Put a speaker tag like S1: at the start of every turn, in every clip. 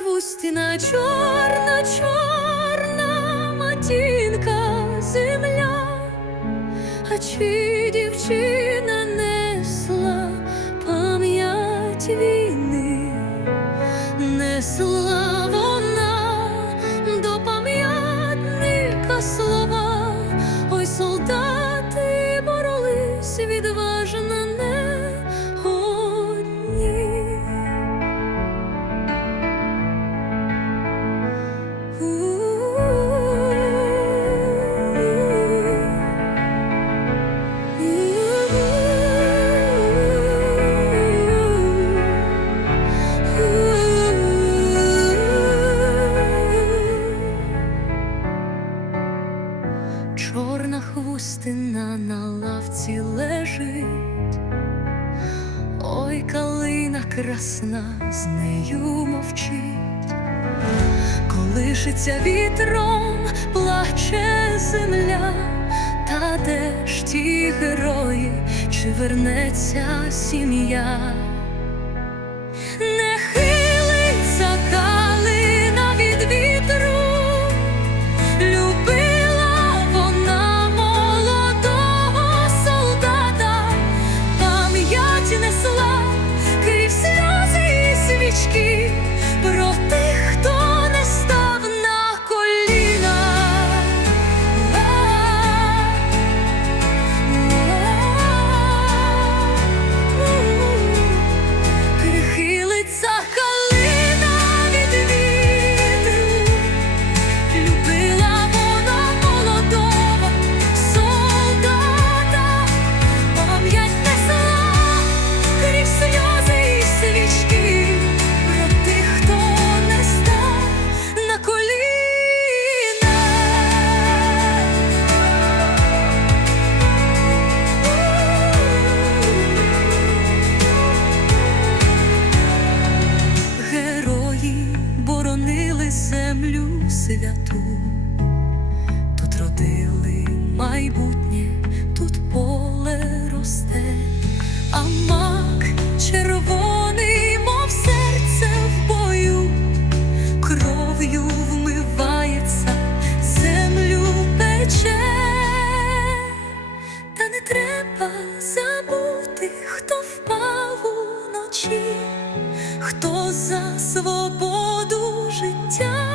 S1: хвустіна, чорна, чорна матінка земля, а чи дівчина несла пам'ять війни, несла вона до пам'ятника слова, ой, солдати боролись відважно Чорна на лавці лежить, ой, калина красна з нею мовчить, колишиться вітром, плаче земля, та де ж ті герої, чи вернеться сім'я? Святу, тут родили майбутнє, тут поле росте, а мак червоний, мов серце в бою, кров'ю вмивається, землю пече, та не треба забути, хто впав уночі. Хто за свободу життя?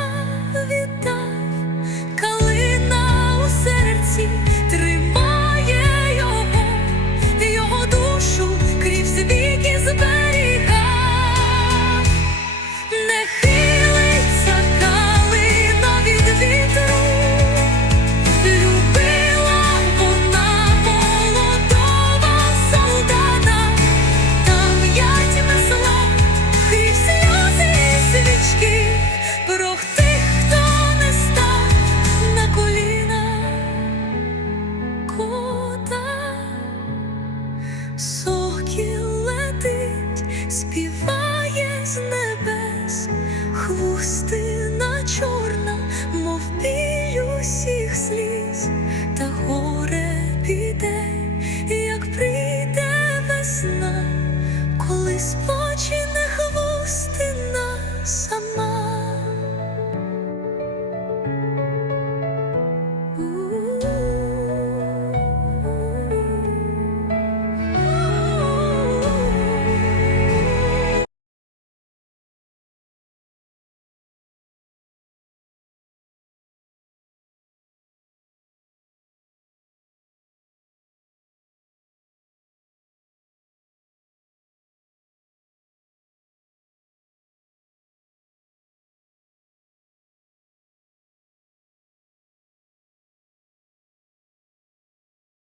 S1: this.